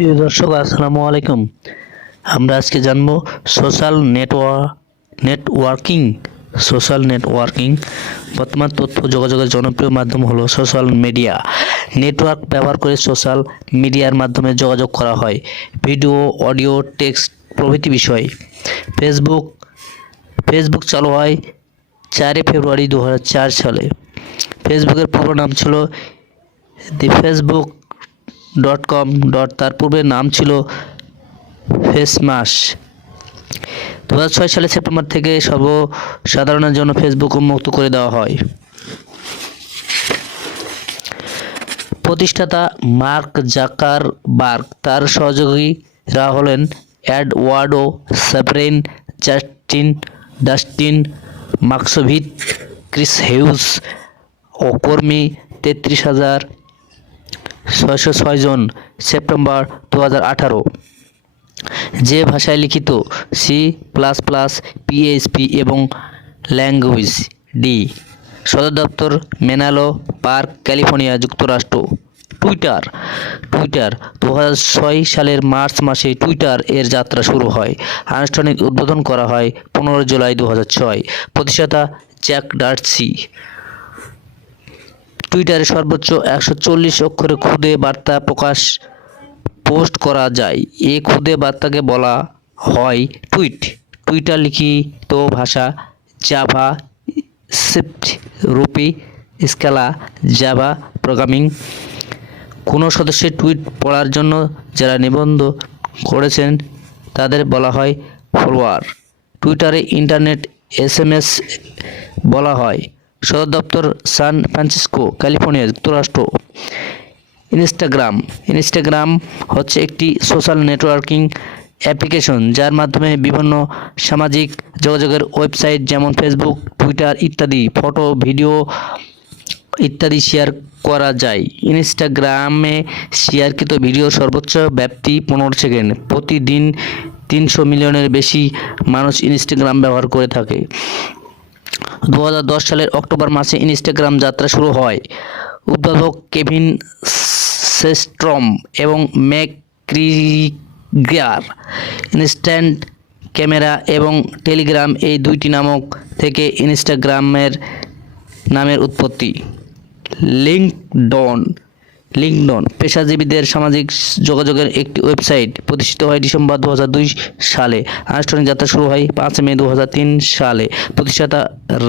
প্রিয় দর্শক, আসসালামু আলাইকুম। আমরা আজকে জানবো সোশ্যাল নেটওয়ার্কিং। বর্তমান তথ্য যোগাযোগের জনপ্রিয় মাধ্যম হলো সোশ্যাল মিডিয়া। নেটওয়ার্ক ব্যবহার করে সোশ্যাল মিডিয়ার মাধ্যমে যোগাযোগ করা হয়, ভিডিও, অডিও, টেক্সট প্রভৃতি বিষয়। ফেসবুক চালু হয় 4 ফেব্রুয়ারি 2004 সালে। ফেসবুকের পুরো নাম ছিল দি ফেসবুক.com. তার পূর্বে নাম ছিল ফেসমাস। 2006 সালে সেপ্টেম্বর থেকে সর্বসাধারণের জন্য ফেসবুক উন্মুক্ত করে দেওয়া হয়। প্রতিষ্ঠাতা মার্ক জাকারবার্গ, তার সহযোগীরা হলেন এডওয়ার্ডো স্যাভরিন, ডাস্টিন মার্কসভিট, ক্রিস হিউজ ও কর্মী 33,606 জন। সেপ্টেম্বর 2018। যে ভাষায় লিখিত C++, PHP এবং ল্যাঙ্গুয়েজ ডি। সদর দপ্তর মেনালো পার্ক, ক্যালিফোর্নিয়া, যুক্তরাষ্ট্র। টুইটার 2006 সালের মার্চ মাসে টুইটার এর যাত্রা শুরু হয়। আনুষ্ঠানিক উদ্বোধন করা হয় 15 জুলাই 2006। প্রতিষ্ঠাতা জ্যাক ডার্সি। টুইটারে সর্বোচ্চ 140 অক্ষরে খুদে বার্তা পোস্ট করা যায়। এই খুদে বার্তাকে বলা হয় টুইট। টুইটার লিখিত ভাষা Java script, Ruby, scala, Java programming. কোনো সদস্যের টুইট পড়ার জন্য যারা নিবন্ধন করেছেন তাদের বলা হয় ফলোয়ার। টুইটারে ইন্টারনেট SMS বলা হয়। সদর দপ্তর সান ফ্রান্সিসকো, ক্যালিফোর্নিয়া, যুক্তরাষ্ট্র। ইনস্টাগ্রাম হচ্ছে একটি সোশ্যাল নেটওয়ার্কিং অ্যাপ্লিকেশন যার মাধ্যমে বিভিন্ন সামাজিক যোগাযোগের ওয়েবসাইট যেমন ফেসবুক, টুইটার ইত্যাদি ফটো, ভিডিও ইত্যাদি শেয়ার করা যায়। ইনস্টাগ্রামে শেয়ারকৃত ভিডিওর সর্বোচ্চ ব্যাপ্তি 15 সেকেন্ড। প্রতিদিন 300 মিলিয়নের বেশি মানুষ ইনস্টাগ্রাম ব্যবহার করে থাকে। 2010 সালের অক্টোবর মাসে ইনস্টাগ্রাম যাত্রা শুরু হয়। উদ্ভাবক কেভিন সেস্ট্রম এবং ম্যাক ক্রিগার। ইনস্ট্যান্ট ক্যামেরা এবং টেলিগ্রাম এই দুইটি নামক থেকে ইনস্টাগ্রামের নামের উৎপত্তি। লিঙ্কডইন পেশাজীবীদের সামাজিক যোগাযোগের একটি ওয়েবসাইট, প্রতিষ্ঠিত হয় ডিসেম্বর 2002 সালে। আনুষ্ঠানিক যাত্রা শুরু হয় 5 মে 2003 সালে। প্রতিষ্ঠাতা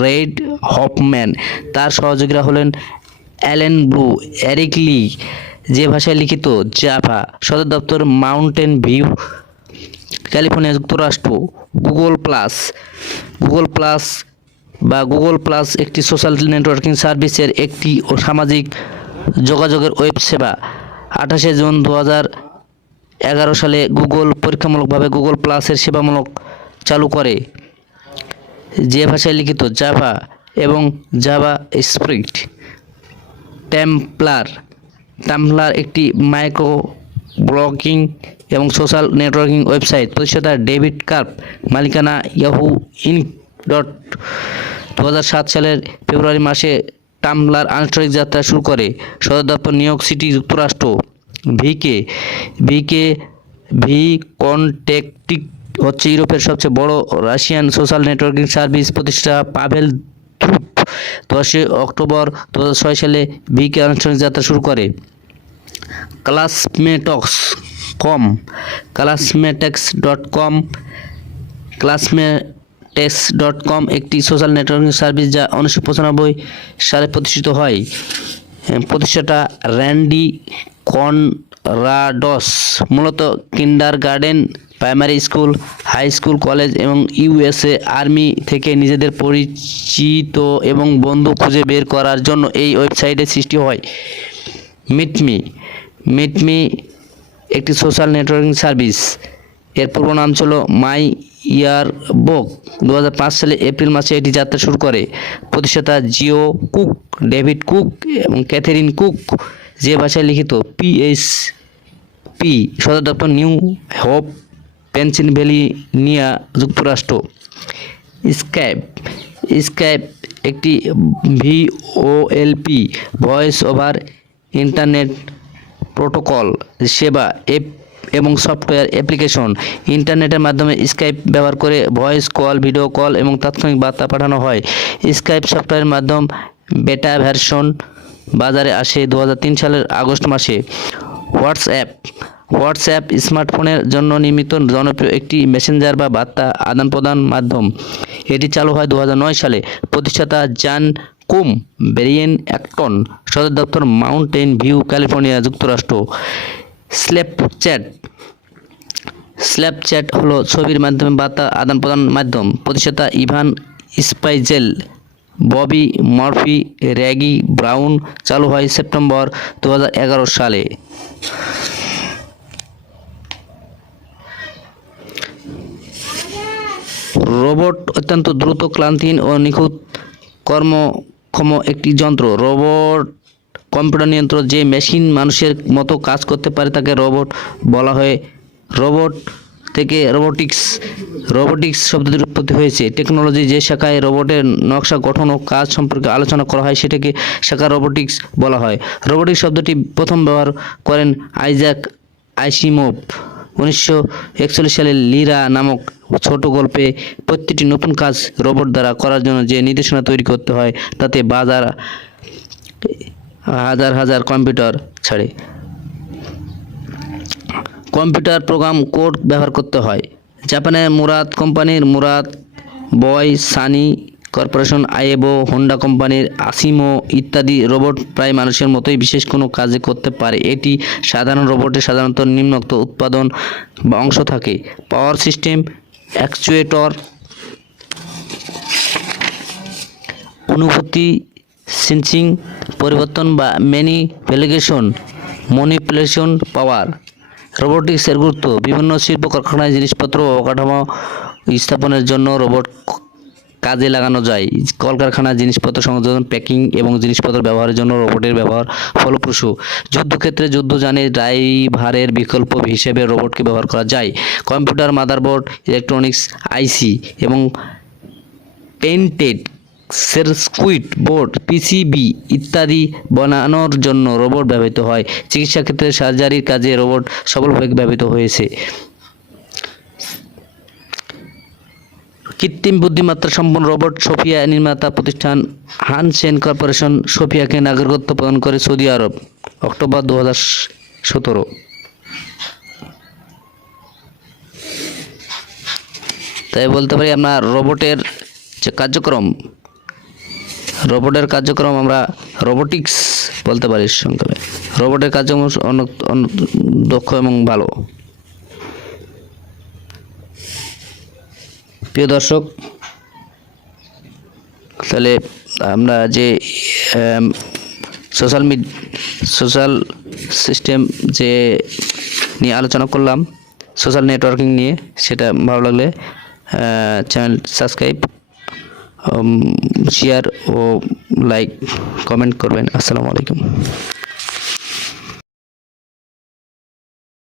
রেড হফম্যান, তার সহযোগীরা হলেন অ্যালেন ব্লু, এরিক লি। যে ভাষায় লিখিত জাভা। সদর দপ্তর মাউন্টেন ভিউ, ক্যালিফোর্নিয়া, যুক্তরাষ্ট্র। গুগল প্লাস একটি সোশ্যাল নেটওয়ার্কিং সার্ভিসের একটি সামাজিক যোগাযোগের ওয়েব সেবা। 28 জুন 2011 সালে গুগল পরীক্ষামূলকভাবে গুগল প্লাসের সেবামূলক চালু করে। যে ভাষায় লিখিত জাভা এবং জাভা স্ক্রিপ্ট। টাম্বলার একটি মাইক্রো ব্লগিং এবং সোশ্যাল নেটওয়ার্কিং ওয়েবসাইট। প্রতিষ্ঠাতা ডেভিড কার্প, মালিকানা ইয়াহু ইনক. 2007 সালের ফেব্রুয়ারি মাসে টাম্বলার আনুষ্ঠানিক যাত্রা শুরু করে। সদর দপ্তর নিউ ইয়র্ক সিটি, যুক্তরাষ্ট্র। ভি কন্টেক্টিক হচ্ছে ইউরোপের সবচেয়ে বড় রাশিয়ান সোশ্যাল নেটওয়ার্কিং সার্ভিস। প্রতিষ্ঠাতা পাভেল দ্রুপ 10 অক্টোবর 2006 সালে ভিকে আনুষ্ঠানিক যাত্রা শুরু করে। ক্লাসমেটেক্স.com একটি সোশ্যাল নেটওয়ার্কিং সার্ভিস যা 1995 সালে প্রতিষ্ঠিত হয়। প্রতিষ্ঠাতা র্যান্ডি কনরাডস। মূলত kindergarten, primary school, high school, college এবং USA আর্মি থেকে নিজেদের পরিচিত এবং বন্ধু খুঁজে বের করার জন্য এই ওয়েবসাইটের সৃষ্টি হয়। মিটমি একটি সোশ্যাল নেটওয়ার্কিং সার্ভিস। এর পূর্ব নাম ছিল মাই ইয়ারবুক। 2005 সালে এপ্রিল মাসে এটি যাত্রা শুরু করে। প্রতিষ্ঠাতা জিও কুক, ডেভিড কুক এবং ক্যাথেরিন কুক। যে ভাষায় লিখিত PHP। সদর দপ্তর নিউ হোপ, পেনসিলভেনিয়া, যুক্তরাষ্ট্র। স্কাইপ একটি VoIP voice over internet protocol সেবা। এবং সফটওয়্যার অ্যাপ্লিকেশন। ইন্টারনেটের মাধ্যমে স্কাইপ ব্যবহার করে ভয়েস কল, ভিডিও কল এবং তাৎক্ষণিক বার্তা পাঠানো হয়। স্কাইপ সফটওয়্যারের মাধ্যম বেটা ভার্সন বাজারে আসে 2003 সালের আগস্ট মাসে। হোয়াটসঅ্যাপ স্মার্টফোনের জন্য নির্মিত জনপ্রিয় একটি মেসেঞ্জার বা বার্তা আদান প্রদান মাধ্যম। এটি চালু হয় 2009 সালে। প্রতিষ্ঠাতা জন কুম, ব্রায়ান অ্যাক্টন, সদর দপ্তর মাউন্টেন ভিউ, ক্যালিফোর্নিয়া, যুক্তরাষ্ট্র। স্ন্যাপচ্যাট হলো ছবির মাধ্যমে বার্তা আদান প্রদান মাধ্যম। প্রতিষ্ঠাতা Ivan স্পাইজেল, Bobby Murphy, ragi brown. চালু হয় সেপ্টেম্বর 2011 সালে। রোবট অত্যন্ত দ্রুত, ক্লান্তিহীন ও নিখুঁত কর্মক্ষম একটি যন্ত্র। রোবট কম্পিউটার নিয়ন্ত্রণ যে মেশিন মানুষের মতো কাজ করতে পারে তাকে রোবট বলা হয়। রোবট থেকে রোবোটিক্স শব্দটির উৎপত্তি হয়েছে। টেকনোলজি যে শাখায় রোবটের নকশা, গঠন ও কাজ সম্পর্কে আলোচনা করা হয় সেটাকে শাখা রোবোটিক্স বলা হয়। রোবোটিক্স শব্দটি প্রথম ব্যবহার করেন আইজাক আইসিমোভ 1941 সালে লিরা নামক ছোট গল্পে। প্রতিটি নতুন কাজ রোবট দ্বারা করার জন্য যে নির্দেশনা তৈরি করতে হয় তাতে হাজার হাজার কম্পিউটার ছাড়ে কম্পিউটার প্রোগ্রাম কোড ব্যবহার করতে হয়। জাপানের মুরাদ কোম্পানির মুরাদ বয়, সানি কর্পোরেশন, আইএবো, হোন্ডা কোম্পানির আসিমো ইত্যাদি রোবট প্রায় মানুষের মতোই বিশেষ কোনো কাজ করতে পারে। এটি সাধারণ রোবটে সাধারণত নিম্নোক্ত উৎপাদন বা অংশ থাকে: পাওয়ার সিস্টেম, অ্যাকচুয়েটর, অনুভূতি, সেন্সিং, পরিবর্তন বা ম্যানিপুলেশন পাওয়ার। রোবোটিক্সের গুরুত্ব: বিভিন্ন শিল্প কারখানায় জিনিসপত্র ও অবকাঠামো স্থাপনের জন্য রোবট কাজে লাগানো যায়। কলকারখানায় জিনিসপত্র সংযোজন, প্যাকিং এবং জিনিসপত্র ব্যবহারের জন্য রোবটের ব্যবহার ফলপ্রসূ। যুদ্ধক্ষেত্রে যুদ্ধযানে ড্রাইভারের বিকল্প হিসেবে রোবটকে ব্যবহার করা যায়। কম্পিউটার, মাদারবোর্ড, ইলেকট্রনিক্স আইসি এবং পেইন্টেড সার্কিট বোর্ড পিসিবি ইত্যাদি বানানোর জন্য রোবট ব্যবহৃত হয়। চিকিৎসা ক্ষেত্রে সার্জারির কাজে রোবট সফলভাবে ব্যবহৃত হয়েছে। কৃত্রিম বুদ্ধিমত্তা সম্পন্ন রোবট সোফিয়া নির্মাতা প্রতিষ্ঠান হানসেন কর্পোরেশন সোফিয়াকে নাগরিকত্ব প্রদান করে সৌদি আরব অক্টোবর 2017। তাই বলতে পারি আমরা রোবটের কার্যক্রম আমরা রোবোটিক্স বলতে পারি সংক্ষেপে। রোবটের কার্যক্রম অনেক দক্ষ এবং ভালো। প্রিয় দর্শক, তাহলে আমরা যে সোশ্যাল সিস্টেম যে নিয়ে আলোচনা করলাম, সোশ্যাল নেটওয়ার্কিং নিয়ে, সেটা ভালো লাগলে চ্যানেল সাবস্ক্রাইব, শেয়ার ও লাইক, কমেন্ট করবেন। আসসালামু আলাইকুম।